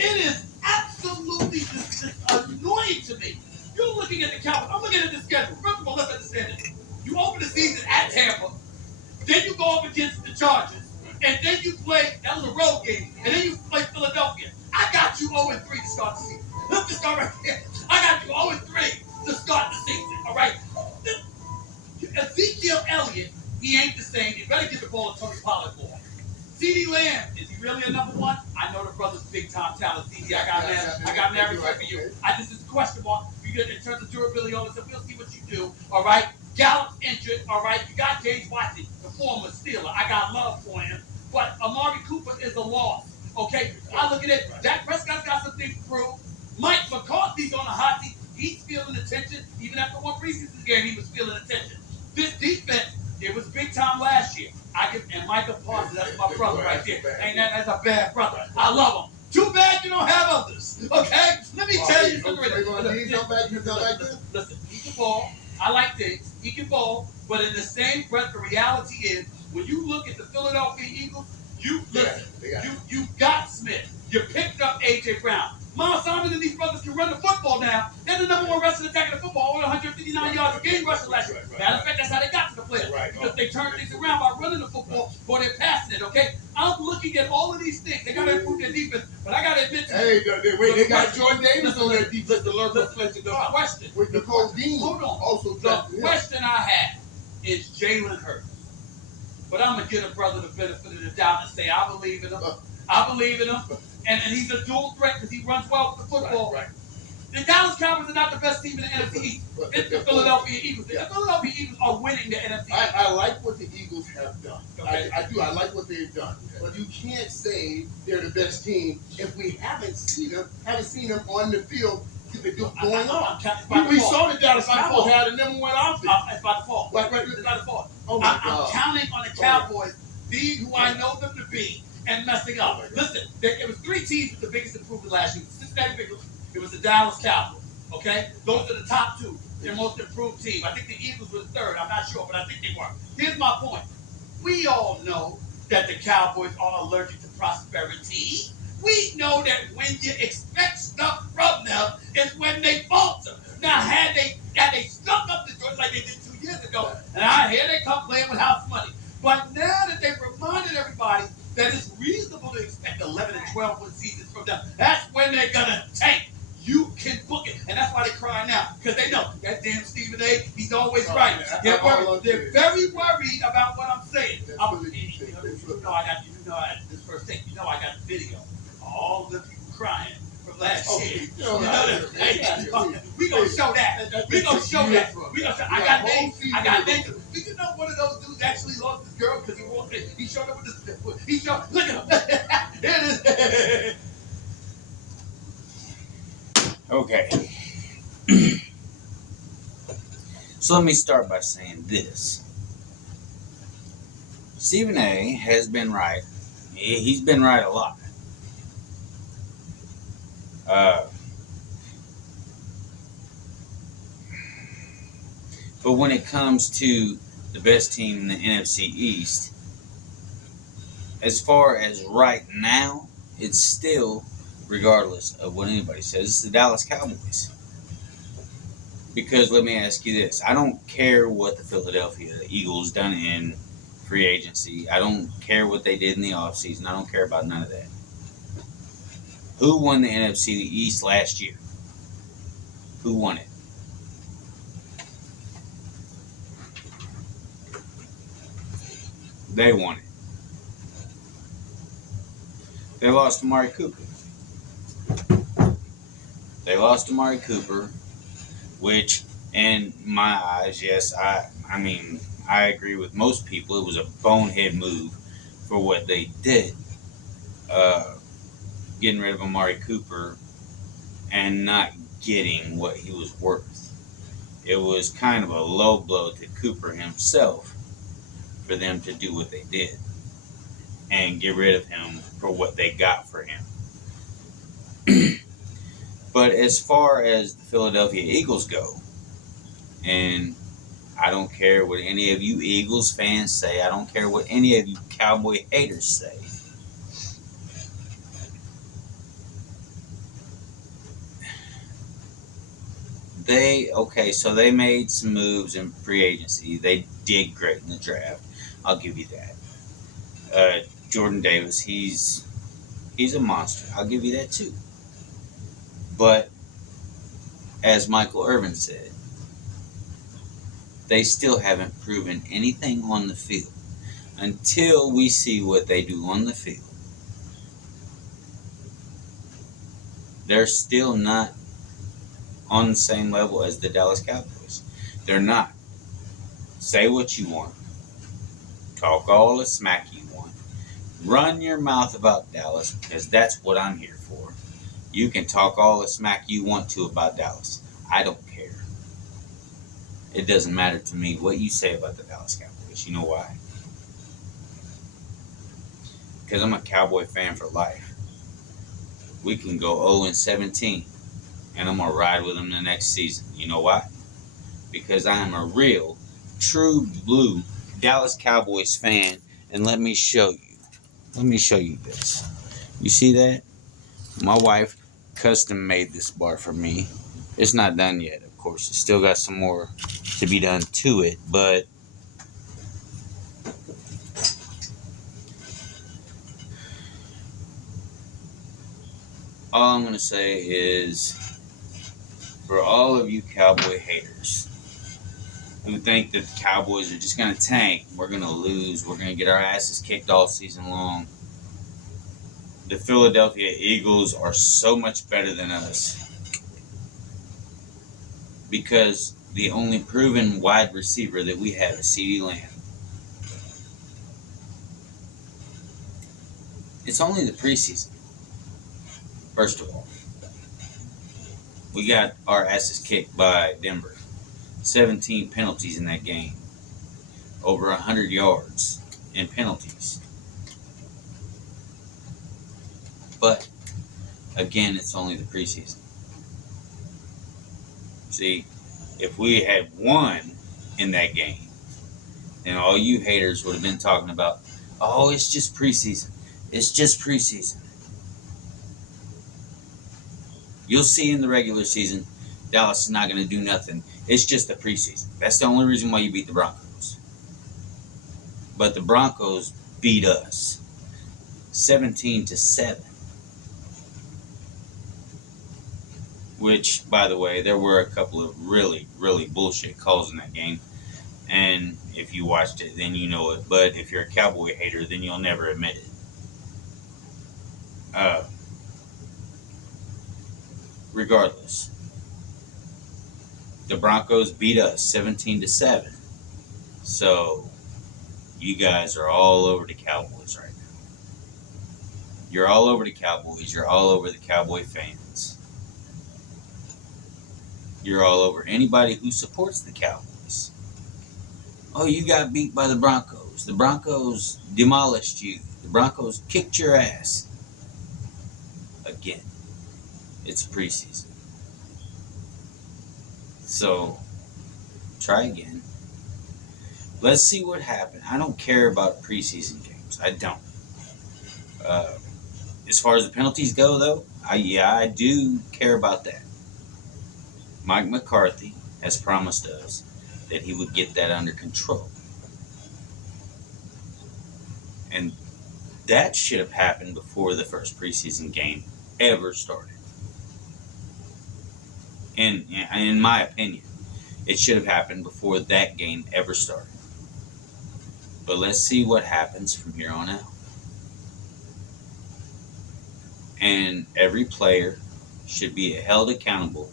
It is absolutely just annoying to me. You're looking at the Cowboys. I'm looking at the schedule. First of all, let's understand this. You open the season at Tampa, then you go up against the Chargers, and then you play, that was a road game, and then you play Philadelphia. I got you 0-3 to start the season. Let's just start right here. I got you 0-3 to start the season, all right? Ezekiel Elliott, he ain't the same. You better give the ball to Tony Pollard more. CeeDee Lamb, is he really a number one? I know the brother's big time talent. CeeDee, I got married for you. I just it's a question mark because in terms of durability, all this stuff, we'll see what you do. All right, Gallup's injured. All right, you got James Watson, the former Steeler. I got love for him, but Amari Cooper is a loss. Okay, I look at it. Dak Prescott's got some things to prove. Mike McCarthy's on the hot seat. He's feeling attention. Even after one preseason game, he was feeling attention. This defense, it was big time last year. And Michael Parsons, that's my brother right there. Ain't that's a bad brother. I love him. Too bad you don't have others. Okay? Let me tell you something. Listen, he can ball. I like this. He can ball. But in the same breath, the reality is, when you look at the Philadelphia Eagles, you got Smith. You picked up A.J. Brown. Miles Sanders and these brothers can run the football now. They're the number one rushing attack in the football, over 159 yards a game rushing last year. Matter of fact, that's how they got to the playoffs. Because they turned things around by running the football or they're passing it, okay? I'm looking at all of these things. They got to improve their defense, but I got to admit to you. They got Jordan Davis on their defense to learn from Fletcher. The question. With Nicole Dean. Hold on. Also, the question I have is Jalen Hurts. But I'm going to give a brother the benefit of the doubt and say I believe in him. I believe in him. And he's a dual threat because he runs well with the football. Right. The Dallas Cowboys are not the best team in the NFC East. It's the Philadelphia Eagles. The Philadelphia Eagles are winning the NFC East. I like what the Eagles have done. Okay. I do. I like what they've done. But you can't say they're the best team if we haven't seen them on the field going on. We saw the Dallas Cowboys had a number one offense. It's by default. It's by default. I'm counting on the Cowboys being who I know them to be and messing up. Listen, it was three teams with the biggest improvement last year. Cincinnati Bengals. It was the Dallas Cowboys. Okay? Those are the top two. Their most improved team. I think the Eagles were the third. I'm not sure, but I think they were. Here's my point. We all know that the Cowboys are allergic to prosperity. We know that when you expect stuff from them is when they falter. Now, had they stuck up the joint like they did 2 years ago, and here they come playing with house money. But now that they've reminded everybody that it's reasonable to expect 11 and 12 win seasons from them, that's when they're gonna tank. You can book it, and that's why they cry now, because they know that damn Stephen A. He's always right. They're worried. They're very worried about what I'm saying. This first thing, I got the video. All the people crying from last year. We gonna show that. We gonna show that. I got names. Did you know one of those dudes actually lost his girl because he showed up with this? Look at him. Here it is. Okay. So let me start by saying this. Stephen A. has been right. He's been right a lot. But when it comes to the best team in the NFC East, as far as right now, it's still, regardless of what anybody says, it's the Dallas Cowboys. Because let me ask you this. I don't care what the Philadelphia Eagles done in free agency. I don't care what they did in the offseason. I don't care about none of that. Who won the NFC East last year? Who won it? They won it. They lost to Amari Cooper. Which, in my eyes, yes, I mean, I agree with most people. It was a bonehead move for what they did. Getting rid of Amari Cooper and not getting what he was worth. It was kind of a low blow to Cooper himself for them to do what they did and get rid of him for what they got for him. But as far as the Philadelphia Eagles go, and I don't care what any of you Eagles fans say, I don't care what any of you Cowboy haters say, So they made some moves in free agency. They did great in the draft. I'll give you that. Jordan Davis, he's a monster. I'll give you that too. But as Michael Irvin said, they still haven't proven anything on the field. Until we see what they do on the field, they're still not on the same level as the Dallas Cowboys. They're not. Say what you want. Talk all the smack you want. Run your mouth about Dallas, because that's what I'm here for. You can talk all the smack you want to about Dallas. I don't care. It doesn't matter to me what you say about the Dallas Cowboys. You know why? Because I'm a Cowboy fan for life. We can go 0-17, and I'm going to ride with them the next season. You know why? Because I am a real, true blue Dallas Cowboys fan, and let me show you. Let me show you this. You see that? My wife custom made this bar for me. It's not done yet, of course. It's still got some more to be done to it, but all I'm going to say is, for all of you Cowboy haters who think that the Cowboys are just going to tank, we're going to lose, we're going to get our asses kicked all season long, the Philadelphia Eagles are so much better than us because the only proven wide receiver that we have is CeeDee Lamb. It's only the preseason. First of all, we got our asses kicked by Denver. 17 penalties in that game. Over 100 yards in penalties. But, again, it's only the preseason. See, if we had won in that game, then all you haters would have been talking about, oh, it's just preseason. It's just preseason. You'll see in the regular season, Dallas is not going to do nothing. It's just the preseason. That's the only reason why you beat the Broncos. But the Broncos beat us 17-7. Which, by the way, there were a couple of really, really bullshit calls in that game. And if you watched it, then you know it. But if you're a Cowboy hater, then you'll never admit it. Regardless, the Broncos beat us 17-7. So you guys are all over the Cowboys right now. You're all over the Cowboys. You're all over the Cowboy fans. You're all over anybody who supports the Cowboys. Oh, you got beat by the Broncos. The Broncos demolished you. The Broncos kicked your ass. Again, it's preseason. So, try again. Let's see what happens. I don't care about preseason games. I don't. As far as the penalties go, though, I do care about that. Mike McCarthy has promised us that he would get that under control. And that should have happened before the first preseason game ever started. In my opinion, it should have happened before that game ever started. But let's see what happens from here on out. And every player should be held accountable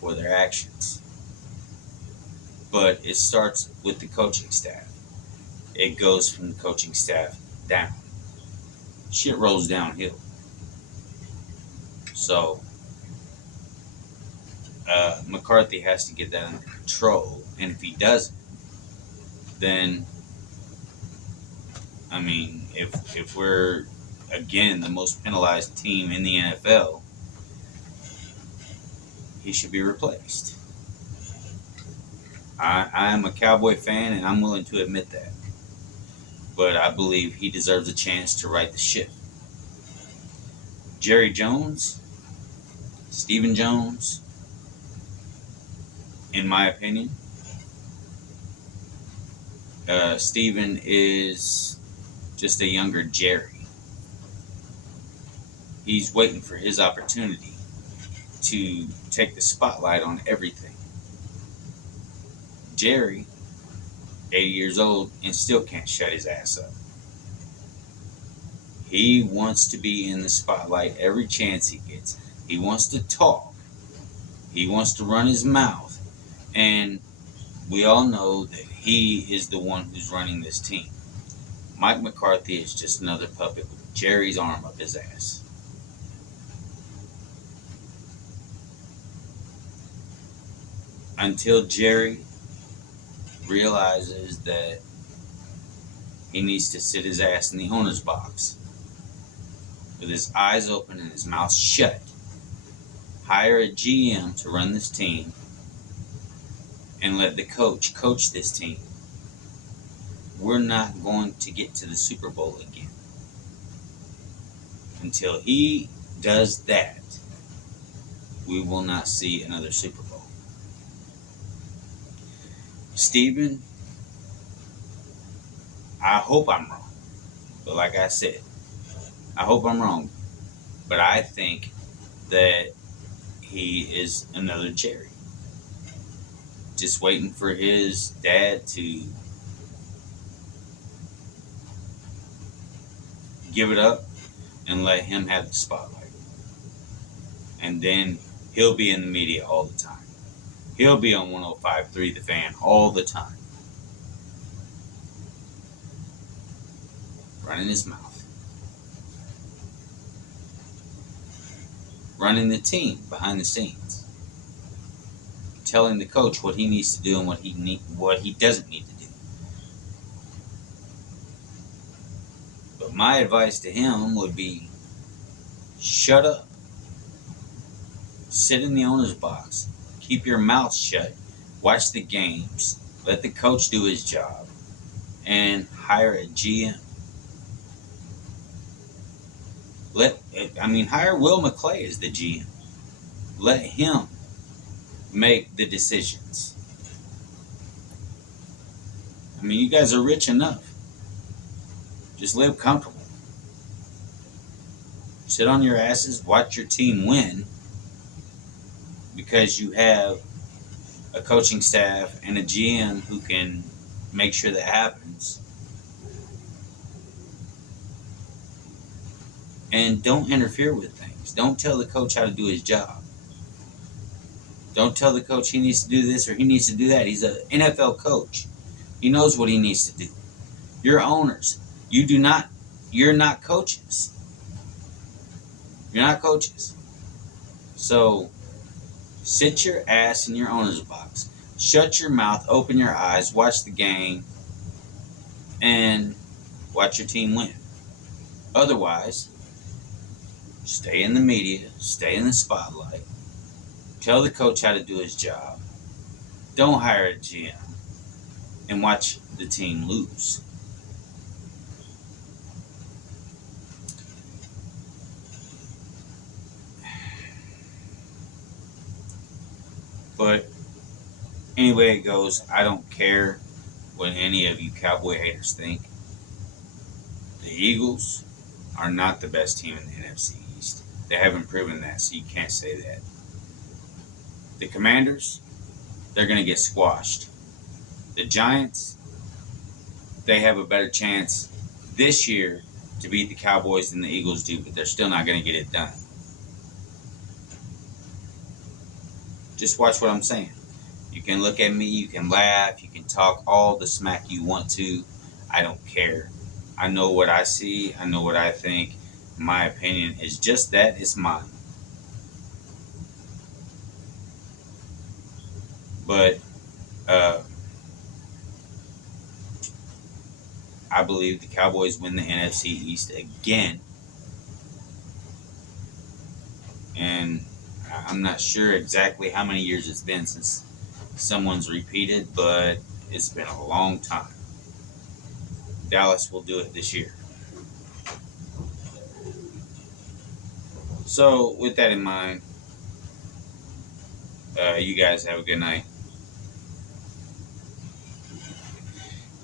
for their actions. But it starts with the coaching staff. It goes from the coaching staff down. Shit rolls downhill. So, McCarthy has to get that under control. And if he doesn't, then, I mean, if we're, again, the most penalized team in the NFL, he should be replaced. I am a Cowboy fan, and I'm willing to admit that. But I believe he deserves a chance to right the ship. Jerry Jones, Stephen Jones, in my opinion, Steven is just a younger Jerry. He's waiting for his opportunity to take the spotlight on everything. Jerry, 80 years old, and still can't shut his ass up. He wants to be in the spotlight every chance he gets. He wants to talk. He wants to run his mouth. And we all know that he is the one who's running this team. Mike McCarthy is just another puppet with Jerry's arm up his ass. Until Jerry realizes that he needs to sit his ass in the owner's box with his eyes open and his mouth shut, hire a GM to run this team, and let the coach this team, we're not going to get to the Super Bowl again. Until he does that, we will not see another Super Bowl. Steven, I hope I'm wrong. But like I said, I hope I'm wrong. But I think that he is another Jerry. Just waiting for his dad to give it up and let him have the spotlight. And then he'll be in the media all the time. He'll be on 105.3 The Fan all the time. Running his mouth. Running the team behind the scenes. Telling the coach what he needs to do and what he doesn't need to do. But my advice to him would be, shut up. Sit in the owner's box. Keep your mouth shut. Watch the games. Let the coach do his job. And hire a GM. Hire Will McClay as the GM. Let him make the decisions. You guys are rich enough. Just live comfortable. Sit on your asses, watch your team win, because you have a coaching staff and a GM who can make sure that happens. And don't interfere with things. Don't tell the coach how to do his job. Don't tell the coach he needs to do this or he needs to do that. He's an NFL coach. He knows what he needs to do. You're owners. You're not coaches. You're not coaches. So, sit your ass in your owner's box. Shut your mouth, open your eyes, watch the game, and watch your team win. Otherwise, stay in the media, stay in the spotlight, tell the coach how to do his job, don't hire a GM, and watch the team lose. But any way it goes, I don't care what any of you Cowboy haters think. The Eagles are not the best team in the NFC East. They haven't proven that, so you can't say that. The Commanders, they're going to get squashed. The Giants, they have a better chance this year to beat the Cowboys than the Eagles do, but they're still not going to get it done. Just watch what I'm saying. You can look at me, you can laugh, you can talk all the smack you want to. I don't care. I know what I see, I know what I think. My opinion is just that, it's mine. But I believe the Cowboys win the NFC East again. And I'm not sure exactly how many years it's been since someone's repeated, but it's been a long time. Dallas will do it this year. So, with that in mind, you guys have a good night.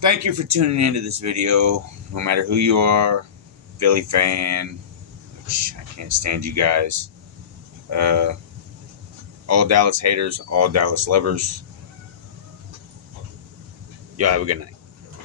thank you for tuning into this video. No matter who you are, Philly fan, which I can't stand you guys. All Dallas haters, all Dallas lovers. Y'all have a good night.